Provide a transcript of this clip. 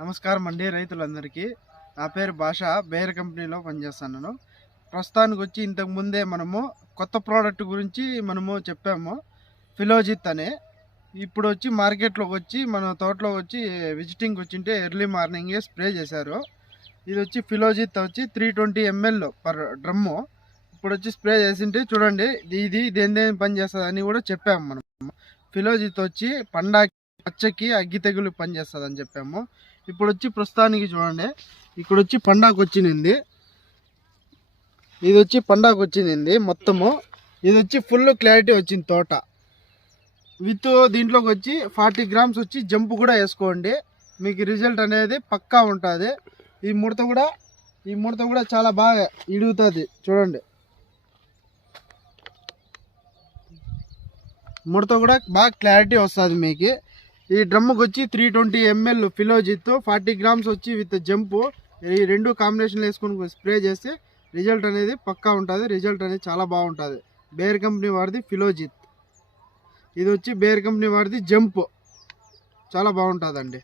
నమస్కారం అండి రైతులందరికీ. నా పేరు భాష. బేర్ కంపెనీలో పనిచేస్తున్నాను. ప్రస్తుతానికి వచ్చి ఇంతకు ముందే మనము కొత్త ప్రోడక్ట్ గురించి చెప్పాము, ఫిలోజిత్ అని. ఇప్పుడు వచ్చి మార్కెట్లోకి వచ్చి మన తోటలోకి వచ్చి విజిటింగ్కి వచ్చింటే ఎర్లీ మార్నింగే స్ప్రే చేశారు. ఇది వచ్చి ఫిలోజిత్ వచ్చి 320 ml పర్ డ్రమ్ము. ఇప్పుడు వచ్చి స్ప్రే చేసింటే చూడండి, ఇది దేని పని చేస్తుంది అని కూడా చెప్పాము మనం. ఫిలోజిత్ వచ్చి పండాకి, పచ్చకి, అగ్గి తెగులు పని చేస్తుంది అని చెప్పాము. ఇప్పుడు వచ్చి ప్రస్తుతానికి చూడండి, ఇక్కడ వచ్చి పండాకు వచ్చింది. ఇది వచ్చి పండాకు వచ్చింది మొత్తము. ఇది వచ్చి ఫుల్ క్లారిటీ వచ్చింది తోట. విత్ దీంట్లోకి వచ్చి 40 grams వచ్చి జంపు కూడా వేసుకోండి, మీకు రిజల్ట్ అనేది పక్కా ఉంటుంది. ఈ ముడత కూడా చాలా బాగా ఇడుగుతుంది. చూడండి, ముడత కూడా బాగా క్లారిటీ వస్తుంది మీకు. ఈ డ్రమ్ముకి వచ్చి 320 ml ఫిలోజిత్, 40 grams వచ్చి విత్ జంపు, ఈ రెండు కాంబినేషన్ వేసుకొని స్ప్రే చేస్తే రిజల్ట్ అనేది పక్కా ఉంటుంది. రిజల్ట్ అనేది చాలా బాగుంటుంది. బేర్ కంపెనీ వాడిది ఫిలోజిత్, ఇది వచ్చి బేర్ కంపెనీ వాడిది జంప్. చాలా బాగుంటుందండి.